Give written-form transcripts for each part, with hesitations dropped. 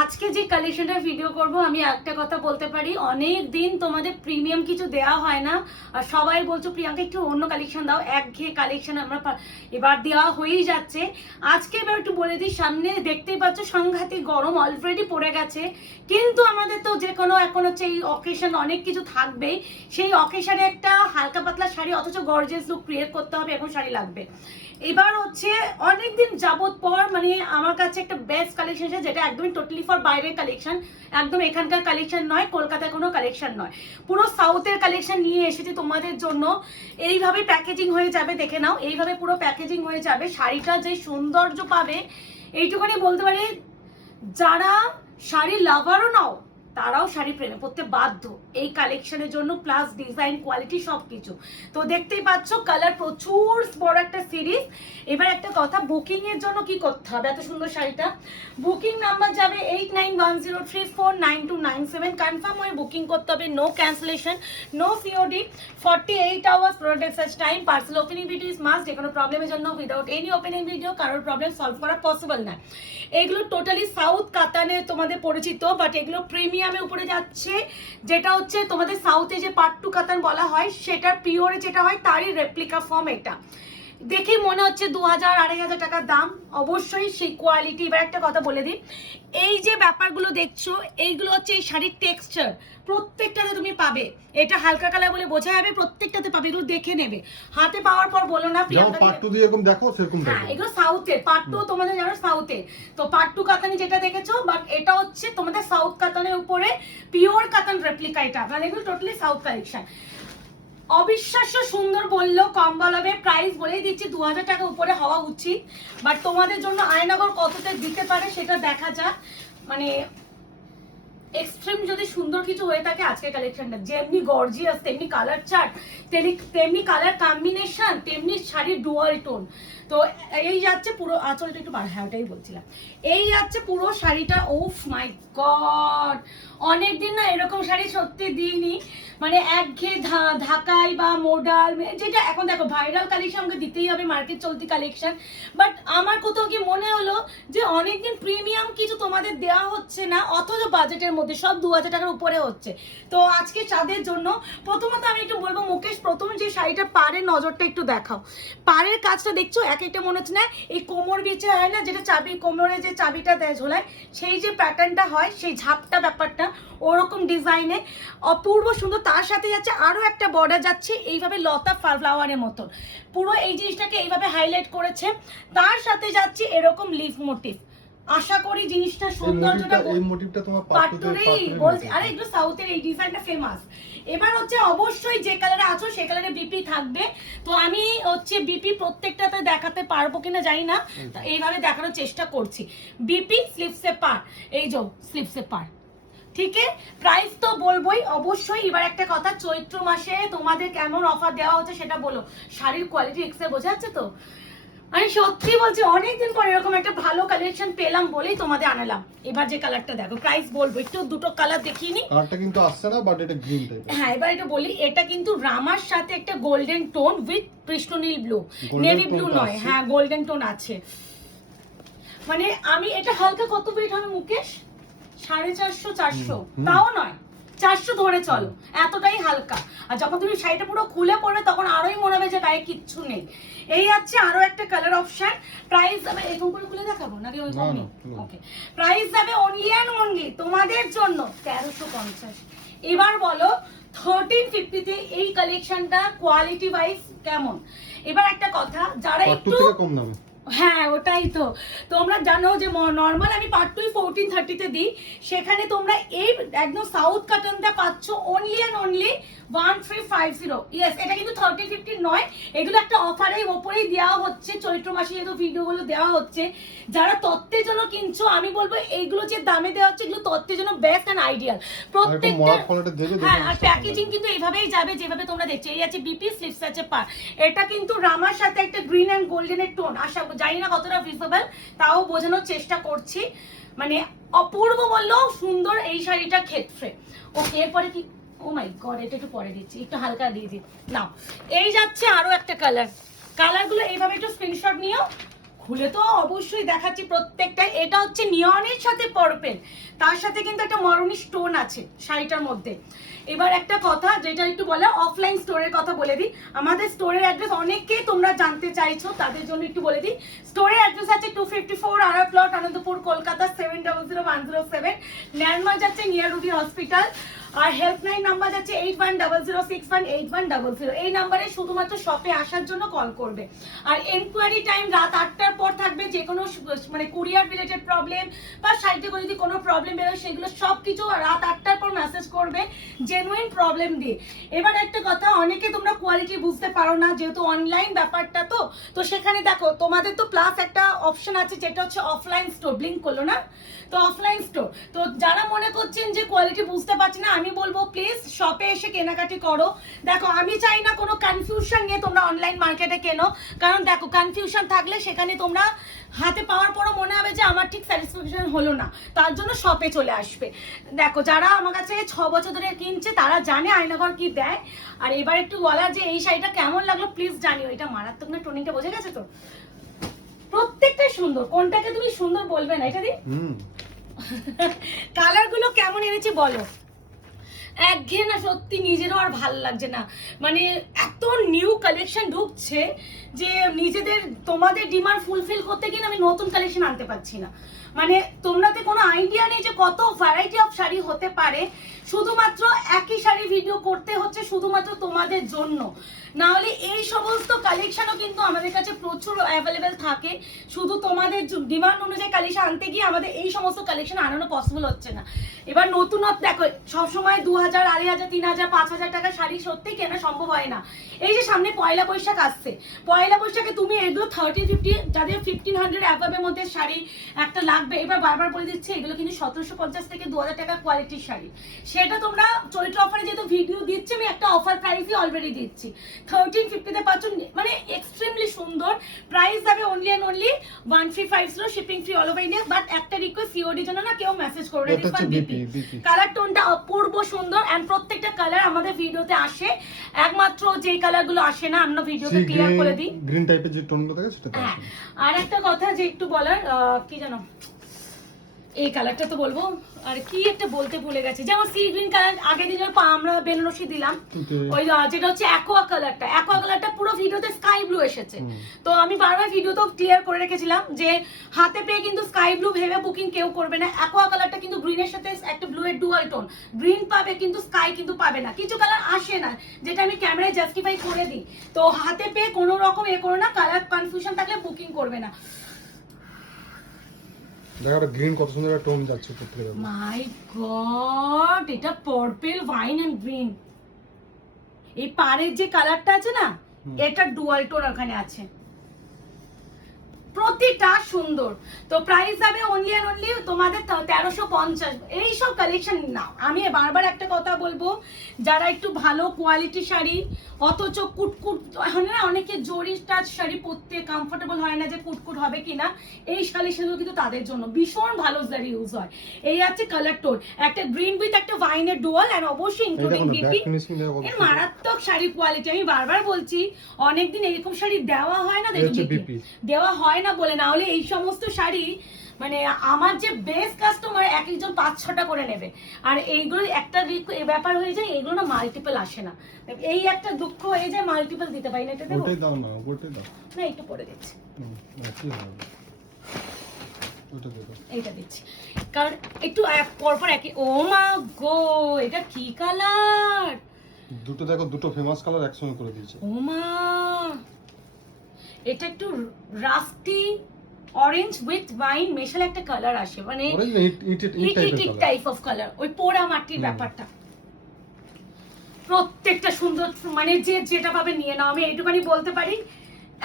আজকে যে কালেকশনটার ভিডিও করব আমি একটা কথা বলতে পারি, অনেক দিন তোমাদের প্রিমিয়াম কিছু দেওয়া হয় না। আর সবাই বলছো প্রিয়াঙ্কা একটু অন্য কালেকশন দাও, একঘেয়ে কালেকশন আমরা এবার দেওয়া হয়েই যাচ্ছে। আজকে এবার একটু বলে দিই, সামনে দেখতেই পাচ্ছ সাংঘাতিক গরম অলরেডি পড়ে গেছে, কিন্তু আমাদের তো যে কোনো এখন হচ্ছে এই অকেশন অনেক কিছু থাকবেই। সেই অকেশনে একটা হালকা পাতলা শাড়ি অথচ গর্জিয়াস লুক ক্রিয়েট করতে হবে, এখন শাড়ি লাগবে। এবার হচ্ছে অনেকদিন যাবত পর মানে আমার কাছে একটা বেস্ট কালেকশন আছে, যেটা একদমই টোটালি ফর বাইরের কালেকশন, একদম এখানকার কালেকশন নয়, কলকাতার কোনো কালেকশন নয়, পুরো সাউথের কালেকশন নিয়ে এসেছি তোমাদের জন্য। এইভাবে প্যাকেজিং হয়ে যাবে, দেখে নাও, এইভাবে পুরো প্যাকেজিং হয়ে যাবে। শাড়িটা যে সৌন্দর্য পাবে এইটুকুনি বলতে পারি, যারা শাড়ি লাভারও নাও তারাও শাড়ি প্রেমে পড়তে বাধ্য এই কালেকশনের জন্য, প্লাস ডিজাইন কোয়ালিটি সবকিছু। তো দেখতেই পাচ্ছ কালার প্রচুর বড় একটা সিরিজ। এবার একটা কথা, বুকিং এর জন্য কি করতে হবে? এত সুন্দর শাড়িটা বুকিং নাম্বার যাবে 8910349297, কনফার্ম হয়ে বুকিং করতে হবে, no cancellation, no COD, 48 hours product search time, parcel opening video is must. যে কোনো প্রবলেমের জন্য উইদাউট এনি ওপেনিং ভিডিও কারোর প্রবলেম সলভ করা পসিবল না। এগুলো টোটালি সাউথ কাতানে তোমাদের পরিচিত, বাট এগুলো প্রিমিয়ামে উপরে যাচ্ছে, যেটা হচ্ছে তোমাদের সাউথে যে পার্ট টু কাতান বলা হয় সেটার পিওরে যেটা হয় তারই রেপ্লিকা ফর্ম। এটা দেখে মনে হচ্ছে 2000-2500 টাকার দাম, অবশ্যই সেই কোয়ালিটি। এবার একটা কথা বলে দিই, এই যে ব্যাপারগুলো দেখছো এইগুলো হচ্ছে এই শাড়ির টেক্সচার, প্রত্যেকটাতে তুমি পাবে। এটা হালকা কালার বলে বোঝা যাবে, প্রত্যেকটাতে পাবে, এগুলো দেখে নেবে, হাতে পাওয়ার পর বলো না প্রিয়াঙ্কা পার্ট 2 দিয়ে এরকম দেখো সেরকম দেখো। হ্যাঁ, এগুলো সাউথের পার্ট 2, তোমাদের জানো সাউথের তো পার্ট 2 কাতানি যেটা দেখেছো, বাট এটা হচ্ছে তোমাদের সাউথ কাতানের উপরে পিওর কাতান রেপ্লিকা। এটা মানে এগুলো টোটালি সাউথ কালেকশন। অবিশ্বাস্য সুন্দর বললো, কম বলাবে, প্রাইস বলেই দিচ্ছি 2000 টাকা উপরে হওয়া উচিত, বাট তোমাদের জন্য আয়নাগর কতটা দিতে পারে সেটা দেখা যাক। মানে এক্সট্রিম যদি সুন্দর কিছু হয়ে থাকে আজকের কালেকশনটা, যেমনি গর্জিয়াস তেমনি কালার চার্ট, তেমনি কালার কম্বিনেশন, তেমনি শাড়ির ডুয়াল টোন। তো এই যাচ্ছে পুরো আঁচলটা একটু বার, হ্যাঁ ওটাই বলছিলাম, এই যাচ্ছে পুরো শাড়িটা। ওফ মাই গড, অনেকদিন না এরকম শাড়ি সত্যি দিইনি, মানে একঘেয়ে ঢাকাই বা মোডাল, যেটা এখন দেখো ভাইরাল কালেকশন আমাকে দিতেই হবে, মার্কেট চলতি কালেকশন। বাট আমার কোথাও কি মনে হলো যে অনেকদিন প্রিমিয়াম কিছু তোমাদের দেওয়া হচ্ছে না, অথচ বাজেটের মধ্যে সব 2000 টাকার উপরে হচ্ছে। তো আজকে চাঁদের জন্য প্রথমত আমি একটু বলবো, মুকেশ প্রথম যে শাড়িটা পাড়ের নজরটা একটু দেখাও, পাড়ের কাজটা দেখছো এক একটা মনে হচ্ছে না এই কোমর বিছে হয় না, যেটা চাবি কোমরে যে চাবিটা দেয় ঝোলায়, সেই যে প্যাটার্নটা হয়, সেই ঝাপটা ব্যাপারটা ওরকম ডিজাইনে অপূর্ব সুন্দর। তার সাথে যাচ্ছে আরো একটা বর্ডার যাচ্ছে এইভাবে লতা ফ্লাওয়ারের মতন, পুরো এই জিনিসটাকে এইভাবে হাইলাইট করেছে। তার সাথে যাচ্ছে এরকম লিফ মোটিভ, আশা করি জিনিসটা সৌন্দর্যটা এই মোটিভটা তোমার পাটুরেই বলছি। আরে এগুলো সাউথের এই ডিজাইনটা ফেমাস। এবার হচ্ছে অবশ্যই যে কালারে আছো সেই কালারে বিপি থাকবে। তো আমি হচ্ছে বিপি প্রত্যেকটাতে দেখাতে পারবো কিনা জানি না, এইভাবে দেখানোর চেষ্টা করছি। বিপি স্লিপসে পার, এই যে স্লিপসে পার, ঠিক আছে। প্রাইস তো বলবোই অবশ্যই। এবার একটা কথা, চৈত্র মাসে তোমাদের কেমন অফার দেওয়া হচ্ছে সেটা বলো, শাড়ির কোয়ালিটি এক্সে বোঝা যাচ্ছে তো। আমি সত্যি বলছি অনেকদিন পর এরকম একটা ভালো কালেকশন পেলাম বলেই তোমাদের আনালাম। এবার যে কালারটা দেখো, প্রাইস বলবো, একটু দুটো কালার দেখিয়ে নি। কালারটা কিন্তু আসছে না, বাট এটা গ্রিন টাইপ। হ্যাঁ, এবার এটা বলি, এটা কিন্তু রামার সাথে একটা গোল্ডেন টোন উইথ কৃষ্ণনীল ব্লু, নেভি ব্লু নয়, হ্যাঁ গোল্ডেন টোন আছে। মানে আমি এটা হালকা কত ওয়েট হবে মুকেশ? 450-400, তাও নয় 400 ধরে চলো, এতটাই হালকা। আর যখন তুমি শাড়িটা পুরো খুলে পড়বে তখন আরোই মনে হবে যে গায়ে কিচ্ছু নেই। এই আছে আরো একটা কালার অপশন। প্রাইস যাবে এরকম করে খুলে দেখাবো নাকি ওই কম? ওকে, প্রাইস যাবে অনলি এন্ড অনলি তোমাদের জন্য 1350। এবার বলো 1350 তে এই কালেকশনটা কোয়ালিটি ওয়াইজ কেমন? এবার একটা কথা, যারা একটু কম দামে, হ্যাঁ ওটাই তো, তোমরা জানো যে নর্মাল আমি পার্ট 2 1430 তে দিই, সেখানে তোমরা এই একদম সাউথ কাটানটা পাচ্ছ অনলি এন্ড অনলি 1350। ইয়েস, এটা কিন্তু 1350 নয়, এগুলো একটা অফারের ওপরেই দেওয়া হচ্ছে, চৈত্র মাসে যেহেতু ভিডিওগুলো দেওয়া হচ্ছে। যারা তত্ত্বের জন্য কিনছো আমি বলবো এইগুলো যে দামে দেওয়া হচ্ছে এগুলো তত্ত্বের জন্য বেস্ট এন্ড আইডিয়াল প্রত্যেকটা। হ্যাঁ, আর প্যাকেজিং কিন্তু এইভাবেই যাবে যেভাবে তোমরা দেখছো। এই আছে বিপি, স্লিপস আছে পার, এটা কিন্তু রামার সাথে একটা গ্রিন এন্ড গোল্ডেনের টোন, আশা জানি না কতটা ভিজিবল, তাও বোঝানোর চেষ্টা করছি। মানে অপূর্ব বললেও সুন্দর এই শাড়িটার ক্ষেত্রে। ওকে, এরপরে কি, ও মাই গড, এটা একটু পরে দিচ্ছি, একটু হালকা দিয়ে দিই নাও। এই যাচ্ছে আরো একটা কালার, কালারগুলো এইভাবে একটু স্ক্রিনশট নিও, খুলে তো অবশ্যই দেখাচ্ছি প্রত্যেকটা। এটা হচ্ছে নিয়নের সাথে পার্পল, তার সাথে কিন্তু একটা মরুনি স্টোন আছে শাড়িটার মধ্যে। এবার একটা কথা যেটা একটু বলে, অফলাইন স্টোরের কথা বলে দিই। আমাদের স্টোরের অ্যাড্রেস অনেকেই তোমরা জানতে চাইছো, তাদের জন্য একটু বলে দিই। স্টোরের অ্যাড্রেস আছে 254 আরা প্লট, আনন্দপুর, কলকাতা 700107। ল্যান্ডমার্ক যাচ্ছে নিয়ার রুবি হসপিটাল। আর হেল্পলাইন নাম্বার যাচ্ছে 8100618100। এই নাম্বারে শুধুমাত্র শপে আসার জন্য কল করবে। আর এনকোয়ারি টাইম রাত 8টার পর থাকবে। যে কোনো মানে কুরিয়ার রিলেটেড প্রবলেম বা সাইটে যদি কোনো প্রবলেম বেরোয় সেগুলো সব কিছু রাত 8টার পর মেসেজ করবে জেনুইন প্রবলেম দিয়ে। এবার একটা কথা, অনেকে তোমরা কোয়ালিটি বুঝতে পারো না যেহেতু অনলাইন ব্যাপারটা, তো সেখানে দেখো তোমাদের তো প্লাস একটা অপশন আছে যেটা হচ্ছে অফলাইন স্টোর, ব্লিঙ্ক করলো না, তো অফলাইন স্টোর। তো যারা মনে করছেন যে কোয়ালিটি বুঝতে পারছি না, আমি বলবো প্লিজ শপে এসে কেনাকাটি করো। দেখো আমি চাই না কোনো কনফিউশন নিয়ে তোমরা অনলাইন মার্কেটে কেনো, কারণ দেখো কনফিউশন থাকলে সেখানে তোমরা হাতে পাওয়ার পরও মনে হবে যে আমার ঠিক স্যাটিসফ্যাকশন হলো না, তার জন্য শপে চলে আসবে। দেখো যারা আমার কাছে 6 বছর ধরে কিনছে তারা জানে আয়নাঘর কি দেয়। আর এবার একটু বলা যে এই শাড়িটা কেমন লাগলো প্লিজ জানিও। এটা মারাত্মক না, টোনিংটা বোঝা গেছে তো? প্রত্যেকটাই সুন্দর, কোনটাকে তুমি সুন্দর বলবে না এটা দি। কালার গুলো কেমন এনেছে বলো? একঘেয়ে না, সত্যি নিজেরও আর ভাল লাগছে না। মানে এত নিউ কালেকশন ঢুকছে যে নিজেদের তোমাদের ডিমান্ড ফুলফিল করতে গিয়ে আমি নতুন কালেকশন আনতে পারছি না। মানে তোমরাতে কোনো আইডিয়া নেই যে কত ভ্যারাইটি অফ শাড়ি হতে পারে। শুধুমাত্র একই শাড়ি ভিডিও করতে হচ্ছে শুধুমাত্র তোমাদের জন্য, না হলে এই সমস্ত কালেকশনও কিন্তু আমাদের কাছে প্রচুর অ্যাভেলেবেল থাকে। শুধু তোমাদের ডিমান্ড অনুযায়ী কালেকশন আনতে গিয়ে আমাদের এই সমস্ত কালেকশন আনানো পসিবল হচ্ছে না। এবার নতুনত্ব দেখো, সবসময় 2000, 2500, 3000, 5000 টাকা শাড়ি সত্যি কেনা সম্ভব হয় না। এই যে সামনে পয়লা বৈশাখ আসছে, পয়লা বৈশাখে তুমি এগুলো 30-50, যাদের 1500 অ্যাভাবের মধ্যে শাড়ি একটা লাগবে, এবার বারবার বলে দিচ্ছে এগুলো কিন্তু 1750 থেকে 2000 টাকা কোয়ালিটির শাড়ি। সেটা তোমরা চরিত্র অফারে যেহেতু ভিডিও দিচ্ছি, আমি একটা অফার প্রাইসই অলরেডি দিচ্ছি। 1350 তে পাচ্ছ, মানে এক্সট্রিমলি সুন্দর। প্রাইস যাবে only and only 1350, shipping free all over India. But একটা রিকোয়েস্ট, সিওডি জন্য না কেউ মেসেজ করবে না, কালার টোনটা অপূর্ব সুন্দর এন্ড প্রত্যেকটা কালার আমাদের ভিডিওতে আসে। একমাত্র যে কালার গুলো আসে না আমরা ভিডিওতে ক্লিয়ার করে দিই, গ্রিন টাইপের যে টোনটা থাকে সেটা। আর একটা কথা যে একটু বলার, কি জানো এই কালারটা তো বলবো, আর কি একটা বলতে ভুলে গেছে, যেমন সি গ্রিন কালার আগের দিনের আমরা বেনারসি দিলাম, ওই যেটা হচ্ছে অ্যাকোয়া কালারটা পুরো ভিডিওতে স্কাই ব্লু এসেছে। তো আমি বারবার ভিডিওতেও ক্লিয়ার করে রেখেছিলাম যে হাতে পেয়ে কিন্তু স্কাই ব্লু ভেবে বুকিং কেউ করবে না। অ্যাকোয়া কালারটা কিন্তু গ্রিনের সাথে একটা ব্লু এর ডুয়াল টোন, গ্রিন পাবে কিন্তু স্কাই কিন্তু পাবে না। কিছু কালার আসে না যেটা আমি ক্যামেরায় জাস্টিফাই করে দিই। তো হাতে পেয়ে কোনো রকম করো না, কালার কনফিউশন থাকলে বুকিং করবে না। দেখো গ্রিন কত সুন্দর একটা টোন যাচ্ছে প্রত্যেকটা। মাই গড, এটা পার্পল, ওয়াইন এন্ড গ্রিন। এই পাড়ের যে কালারটা আছে না, এটা ডুয়াল টোন ওখানে আছে, প্রতিটা সুন্দর। তো প্রাইস যাবে অনলি এন্ড অনলি তোমাদের 1350। এইসব কালেকশন না, আমি বারবার একটা কথা বলবো, যারা একটু ভালো কোয়ালিটি শাড়ি অথচ কুটকুট হয় না, অনেকে জরি টাচ শাড়ি পরতে কমফোর্টেবল হয় না যে কুটকুট হবে কিনা, এই কালেকশনগুলো কিন্তু তাদের জন্য ভীষণ ভালো জারি ইউজ হয়। এই আছে কালার টোন, একটা গ্রিন উইথ একটা ওয়াইনের ডুয়াল এন্ড অবশ্যই ইনক্লুডিং বিপি। এর মারাত্মক শাড়ি কোয়ালিটি, আমি বারবার বলছি অনেকদিন এরকম শাড়ি দেওয়া হয় না, দেওয়া হয় না বলে, না হলে এই সমস্ত শাড়ি মানে আমার যে বেস্ট কাস্টমার এক একজন 5-6টা করে নেবে। আর এইগুলো একটা ব্যাপার হয়ে যায়, এগুলো না মাল্টিপল আসে না, এই একটা দুঃখ হয়ে যায়, মাল্টিপল দিতে পারি না। এটা দেবো, ওটাই দাও না, ওটাই দাও না, একটু পরে দিচ্ছি, কি হবে ওটা দেবো, এইটা দিচ্ছি, কারণ একটু পরপর একই। ও মা গো, এটা কি কালার! দুটো দেখো, দুটো ফেমাস কালার একসঙ্গে করে দিয়েছে। ও মা, এটা একটু রাস্টি অরেঞ্জ উইথ ওয়াইন মেশালে একটা কালার আসে, মানে ইট টাইপ অফ কালার, ওই পোড়া মাটির ব্যাপারটা। প্রত্যেকটা সুন্দর, মানে যে যেটা ভাবে নিয়ে নাও, আমি এইটুখানি বলতে পারি।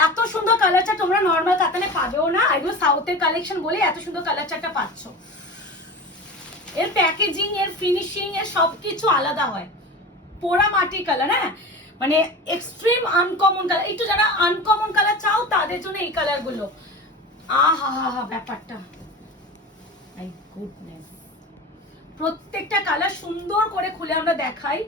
এত সুন্দর কালারটা তোমরা নর্মাল কাতানে পাবেও না, এগুলো সাউথের কালেকশন বলে এত সুন্দর কালারটা পাচ্ছ। এর প্যাকেজিং, এর ফিনিশিং, এর সবকিছু আলাদা হয়। পোড়া মাটির কালার, হ্যাঁ, মানে এক্সট্রিম আনকমন কালার। একটু যারা আনকমন কালার চাও তাদের জন্য এই কালার গুলো। আহা ব্যাপারটা, মাই গুডনেস। প্রত্যেকটা কালার সুন্দর করে খুলে আমরা দেখাই,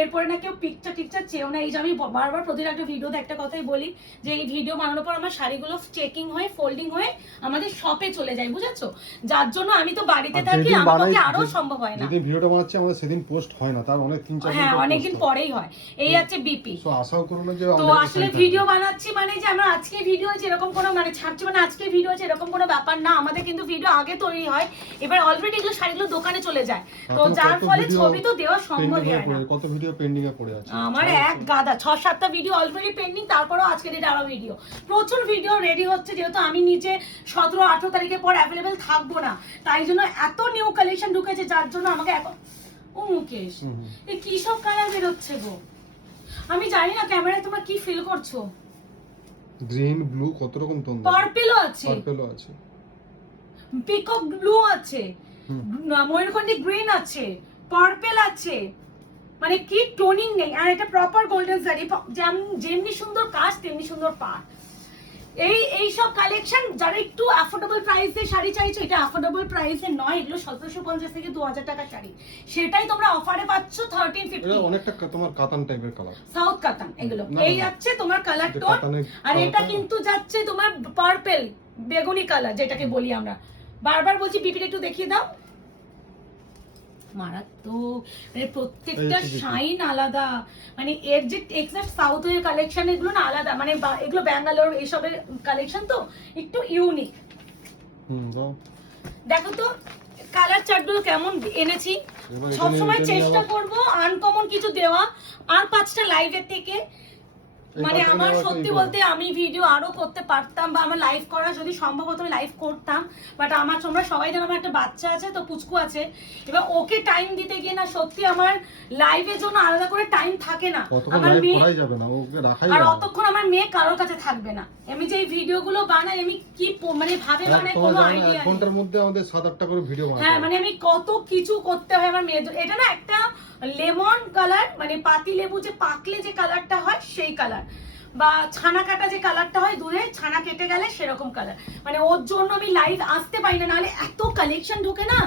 এরপরে না কেউ পিকচার টিকচার চেয়েও না। এই যে আমি বারবার প্রতিদিন একটা ভিডিওতে একটা কথাই বলি যে এই ভিডিও বানানোর পর আমার শাড়িগুলো চেকিং হয়ে ফোল্ডিং হয়ে আমাদের শপে চলে যায়, বুঝেছো? যার জন্য আমি তো বাড়িতে থাকি, আমার পক্ষে আরো সম্ভব হয় না। যেদিন ভিডিওটা বানাচ্ছি আমাদের সেদিন পোস্ট হয় না, তার অনেক 3-4 হ্যাঁ, অনেকদিন পরেই হয়। এই আছে বিপি। তো আশাও করো না যে তো আসলে ভিডিও বানাচ্ছি মানে যে আমরা আজকে ভিডিও আছে এরকম কোনো মানে ছাড়ছি মানে আজকে ভিডিও আছে এরকম কোনো ব্যাপার না। আমাদের কিন্তু ভিডিও আগে তৈরি হয়, এবার অলরেডি এগুলো শাড়িগুলো দোকানে চলে যায়, তো যার ফলে ছবি তো দেওয়া সম্ভবই হয় না। কত ভিডিও পেন্ডিং এ পড়ে আছে আমার এক গাদা 6-7টা ভিডিও অলরেডি পেন্ডিং, তারপরেও আজকে ডেটে আরো ভিডিও, প্রচুর ভিডিও রেডি হচ্ছে। যেহেতু আমি নিজে 17-18 তারিখের পর অ্যাভেলেবেল থাকবো না, তাই জন্য এত নিউ কালেকশন ঢুকেছে, যার জন্য আমাকে এখন ও মুকেশ এই কি সব কালার বেরোচ্ছে গো, আমি জানি না ক্যামেরায় তোমরা কি ফিল করছো। গ্রিন ব্লু কত রকম টোন, পার্পলও আছে, পার্পলও আছে, পিকক ব্লু আছে, ময়ূরকন্ডি গ্রিন আছে, পার্পল আছে, মানে কি টোনিং নেই। আর এটা প্রপার গোল্ডেন শাড়ি, যেমনি সুন্দর কাজ তেমনি সুন্দর পাড়। এই সব কালেকশন যারা একটু অ্যাফোর্ডেবল প্রাইসে শাড়ি চাইছো, এটা অ্যাফোর্ডেবল প্রাইসে নয়, এগুলো 1750 থেকে 2000 টাকা শাড়ি, সেটাই তোমরা অফারে পাচ্ছ 1350। এটা অনেকটা তোমার কাতান টাইপের কালার, সাউথ কাতান এগুলো। এই যাচ্ছে তোমার কালার টোন, আর এটা কিন্তু যাচ্ছে তোমার পার্পল বেগুনি কালার, যেটাকে বলি আমরা। বারবার বলছি বিপিটা একটু দেখিয়ে দাও, মারাত্মক, মানে প্রত্যেকটা শাইন আলাদা, মানে এর যে এক্সাক্ট সাউথ এর কালেকশন এগুলো না আলাদা, মানে এগুলো ব্যাঙ্গালোর এইসবের কালেকশন তো একটু ইউনিক। দেখো তো কালার চার্টগুলো কেমন এনেছি, সবসময় চেষ্টা করব আনকমন কিছু দেওয়া, আর 5টা লাইভের থেকে। মানে আমার সত্যি বলতে আমি ভিডিও আরো করতে পারতাম, বা আমার লাইভ করা যদি সম্ভব হতো আমি লাইভ করতাম, বাট আমার তোমরা সবাই জানো আমার একটা বাচ্চা আছে, তো পুচকু আছে, এবার ওকে টাইম দিতে গিয়ে না সত্যি আমার লাইভের জন্য আলাদা করে টাইম থাকে না। আমার মেয়ে আর অতক্ষণ আমার মেয়ে কারোর কাছে থাকবে না। আমি যে ভিডিওগুলো বানাই আমি কি মানে ভাবে বানাই কোনো আইডিয়া নেই। ঘন্টার মধ্যে আমাদের 7-8টা করে ভিডিও বানাই। হ্যাঁ, মানে আমি কত কিছু করতে হয় আমার মেয়ের। এটা না একটা লেমন কালার, মানে পাতি লেবু যে পাকলে যে কালারটা হয় সেই কালার, বা ছানা কাটা যে কালারটা হয় দুধে ছানা কেটে গেলে সেরকম কালার। মানে ওর জন্য আমি লাইভ আসতে পারি না, নাহলে এত কালেকশন ঢোকে না,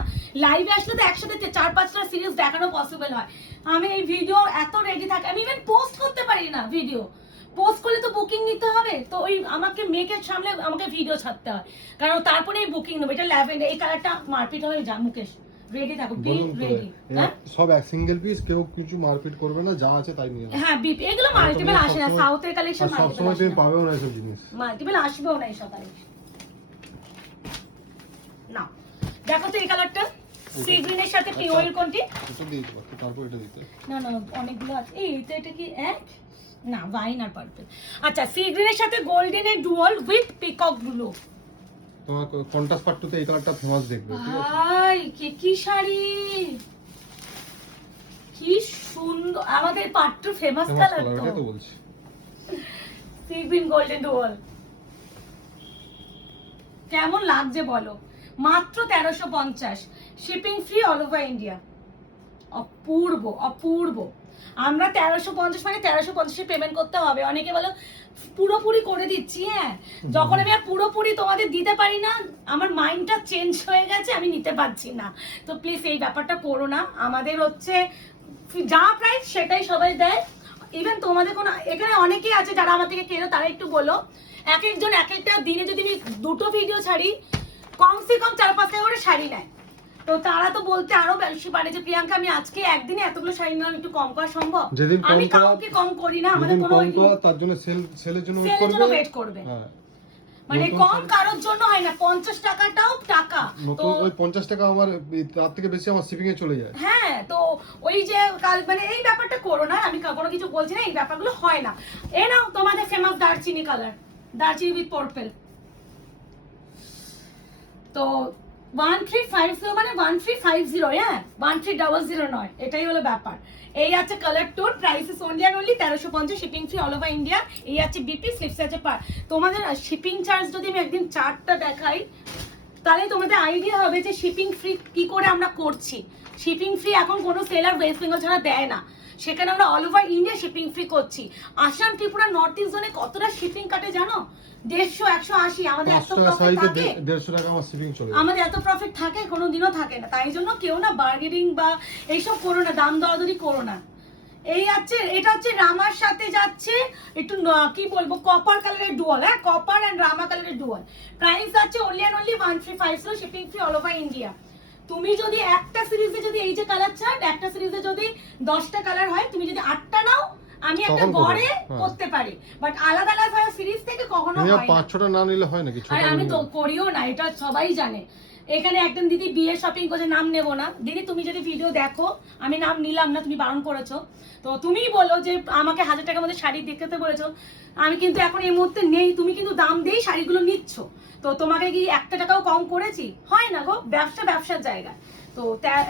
লাইভে আসলে তো একসাথে 4-5টা সিরিজ দেখানো পসিবল হয়। আমি এই ভিডিও এত রেডি থাকে, আমি ইভেন পোস্ট করতে পারি না। ভিডিও পোস্ট করলে তো বুকিং নিতে হবে, তো ওই আমাকে মেকের সামনে আমাকে ভিডিও ছাড়তে হয়, কারণ তারপরে এই বুকিং নেবো। এটা ল্যাভেন্ডার, এই কালারটা মারপিট হয়ে যা। মুকেশ রেডি থাকো, বি রেডি। সব এক সিঙ্গেল পিস, কেউ কিছু মারপিট করবে না, যা আছে তাই নিয়ে। হ্যাঁ, বিপি এগুলো মাল্টিপল আসে না, সাউথের কালেকশন সব সময় তুমি পাবেও না এসব জিনিস, মাল্টিপল আসবেও না এইসব কালেকশন। না দেখো তো এই কালারটা সি গ্রিনের সাথে পিওর কোনটি, এটা দিয়ে দাও, তারপর এটা দিতে। না না অনেকগুলো আছে। এই এটা কি এক না ওয়াইন আর পার্পল। আচ্ছা, সি গ্রিনের সাথে গোল্ডেন এর ডুয়াল উইথ পিকক ব্লু। তোমার কন্ট্রাস্ট পাট্টুতে এই কালারটা ফেমাস দেখবে, ঠিক আছে? ভাই কি শাড়ি, কি সুন্দর, আমাদের পাট্টু ফেমাস কালার তো। এটা তো বলছি সি গ্রিন গোল্ডেন ডুয়াল কেমন লাগছে বলো? মাত্র 1350, shipping free all over India. অপূর্ব অপূর্ব। আমরা 1350 মানে 1350 পেমেন্ট করতে হবে। অনেকে বলো পুরোপুরি করে দিচ্ছি, হ্যাঁ, যখন আমি আর পুরোপুরি তোমাদের দিতে পারি না আমার মাইন্ডটা চেঞ্জ হয়ে গেছে, আমি নিতে পারছি না। তো প্লিজ এই ব্যাপারটা করো না। আমাদের হচ্ছে যা প্রাইস সেটাই সবাই দেয়। ইভেন তোমাদের কোনো এখানে অনেকেই আছে যারা আমার থেকে কেনো, তারা একটু বলো, এক একজন এক একটা দিনে যদি আমি 2টো ভিডিও ছাড়ি কমসে কম 4-5 টাকা করে শাড়ি নেয়, তো তারা তো বলতে আরো বেশি পারে যে প্রিয়াঙ্কা আমি আজকে একদিনে এতগুলো শাড়ি নিলাম, একটু কম করা সম্ভব? আমি কাউকে কম করি না, আমাদের কোনো তার জন্য সেলের জন্য ওয়েট করবে। হ্যাঁ, মানে কম কারোর জন্য হয় না, 50 টাকাটাও টাকা। তো ওই 50 টাকা আমার তার থেকে বেশি আমার শিপিং এ চলে যায়। হ্যাঁ, তো ওই যে কাল মানে এই ব্যাপারটা করো না, আমি কোনো কিছু বলছি না, এই ব্যাপারগুলো হয় না। এ নাও তোমাদের ফেমাস দারচিনি কালার, দারচিনি উইথ পার্পল। তো 1350 মানে 1350, হ্যাঁ 1300 নয়, এটাই হলো ব্যাপার। এই আছে colour tone, price is only and only 1350, shipping free all over India. এই আছে বিপি, স্লিপস আছে পার। তোমাদের শিপিং চার্জ যদি আমি একদিন চার্টটা দেখাই তাহলে তোমাদের আইডিয়া হবে যে শিপিং ফ্রি কি করে আমরা করছি। শিপিং ফ্রি এখন কোনো সেলার ওয়েস্ট বেঙ্গল ছাড়া দেয় না, সেখানে আমরা all over India shipping free করছি। আসাম, ত্রিপুরা, নর্থ ইস্ট জোনে কতটা শিপিং কাটে জানো? 150, 180। আমাদের এত প্রফিট থাকে, 150 টাকা আমার শিপিং চলে যায়। আমাদের এত প্রফিট থাকে কোনোদিনও থাকে না। তাই জন্য কেউ না বার্গেনিং বা এইসব করো না, দাম দরাদরি করো না। এই আছে, এটা হচ্ছে রামার সাথে যাচ্ছে একটু কি বলবো কপার কালারের ডুয়াল, হ্যাঁ কপার এন্ড রামা কালারের ডুয়াল। প্রাইস আছে only and only 1350, shipping free all over India. তুমি যদি একটা সিরিজে যদি এই যে কালার চার্ট, একটা সিরিজে যদি 10টা কালার হয়, তুমি যদি 8টা নাও আমি একটা তখন গড়ে করবে, করতে পারি, বাট আলাদা আলাদা সিরিজ থেকে কখনো তুমি হয় না। 5-6টা না নিলে হয় নাকি? আরে আমি তো করিও না, এটা সবাই জানে। এখানে একদম দিদি বিয়ে শপিং করছে, নাম নেব না দিদি, তুমি যদি ভিডিও দেখো, আমি নাম নিলাম না, তুমি বারণ করেছো, তো তুমিই বলো যে আমাকে 1000 টাকার মধ্যে শাড়ি দেখতে বলেছো, আমি কিন্তু এখন এই মুহূর্তে নেই, তুমি কিন্তু দাম দিয়েই শাড়িগুলো নিচ্ছ, তো তোমাকে কি 1 টাকাও কম করেছি? হয় না গো, ব্যবসা ব্যবসার জায়গা, তো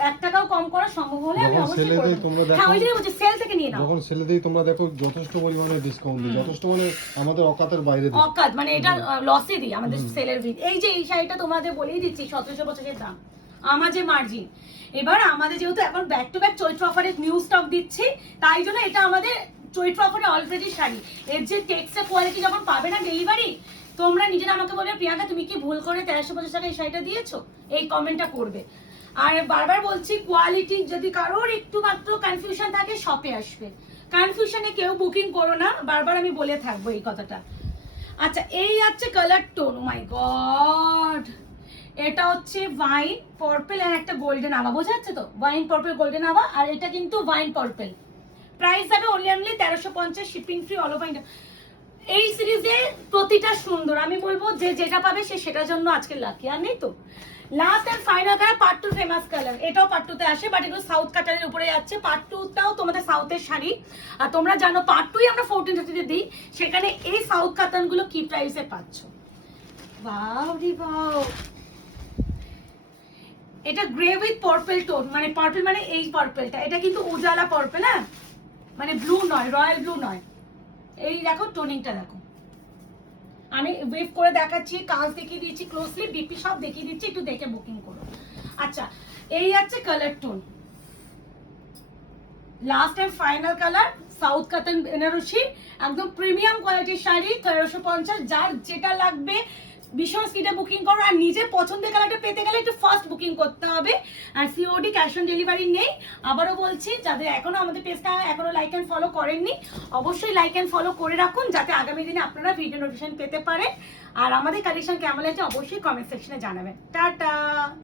1 টাকাও কম করা সম্ভব হলে আমি যখন অবশ্যই সেলে করব। দেই তোমরা দেখো, হ্যাঁ ওই জন্য বলছি সেল থেকে নিয়ে নাও। যখন সেলে দেই তোমরা দেখো যথেষ্ট পরিমাণে ডিসকাউন্ট দিই, যথেষ্ট মানে আমাদের অকাতের বাইরে দিই। অকাত মানে এটা লসে দিই আমাদের সেলের ভিত। এই যে এই শাড়িটা তোমাদের বলেই দিচ্ছি 1750 দাম, আমার যে মার্জিন। এবার আমাদের যেহেতু এখন ব্যাক টু ব্যাক চৈত্র অফারে নিউ স্টক দিচ্ছি, তাই জন্য এটা আমাদের চৈত্র অফারে অলরেডি শাড়ি, এর যে টেক্সচার কোয়ালিটি যখন পাবে না ডেলিভারি, তোমরা নিজেরা আমাকে বলবে প্রিয়াঙ্কা তুমি কি ভুল করে 1350 টাকা এই শাড়িটা দিয়েছো, এই কমেন্টটা করবে। আর বারবার বলছি কোয়ালিটি যদি কারোর একটু মাত্র কনফিউশন থাকে শপে আসবে, কনফিউশনে কেউ বুকিং করো না, বারবার আমি বলে থাকবো এই কথাটা। আচ্ছা এই আছে কালার টোন, মাই গড, এটা হচ্ছে ওয়াইন পার্পল আর একটা গোল্ডেন আভা, বোঝা যাচ্ছে তো, ওয়াইন পার্পল গোল্ডেন আভা, আর এটা কিন্তু ওয়াইন পার্পল। প্রাইস যাবে only 1350, shipping free all over India. এই সিরিজে প্রতিটা সুন্দর, আমি বলবো যে যেটা পাবে সে সেটার জন্য আজকে লাকি, আর নেই তো। Last and final colour part 2 famous colour, এটাও পার্ট 2 তে আসে, বাট এগুলো সাউথ কাটারের উপরে যাচ্ছে। পার্ট 2 টাও তোমাদের সাউথের শাড়ি, আর তোমরা জানো পার্ট 2ই আমরা 1430 দিই, সেখানে এই সাউথ কাতান গুলো কি প্রাইসে পাচ্ছ। ওয়াও রে ওয়াও, এটা গ্রে উইথ পার্পল টোন, মানে পার্পল মানে এই পার্পলটা, এটা কিন্তু উজালা পার্পল, হ্যাঁ মানে ব্লু নয়, রয়্যাল ব্লু নয়। এই দেখো টোনিংটা দেখো, আমি ওয়েভ করে দেখাচ্ছি, কাজ দেখিয়ে দিচ্ছি, ক্লোজলি বিপি সব দেখিয়ে দিচ্ছি, একটু দেখে বুকিং করো। আচ্ছা এই আছে colour tone, last and final colour south katan Banarasi, একদম প্রিমিয়াম কোয়ালিটির শাড়ি 1350, যার যেটা লাগবে ভীষণ স্পিডে বুকিং করো। আর নিজের পছন্দের কালারটা পেতে গেলে একটু ফার্স্ট বুকিং করতে হবে, আর সিওডি ক্যাশ অন ডেলিভারি নেই। আবারও বলছি, যাদের এখনো আমাদের পেজটা এখনো লাইক অ্যান্ড ফলো করেননি, অবশ্যই লাইক অ্যান্ড ফলো করে রাখুন, যাতে আগামী দিনে আপনারা ভিডিও নোটিফিকেশন পেতে পারেন। আর আমাদের কালেকশন কেমন লাগছে অবশ্যই কমেন্ট সেকশনে জানাবেন। টাটা।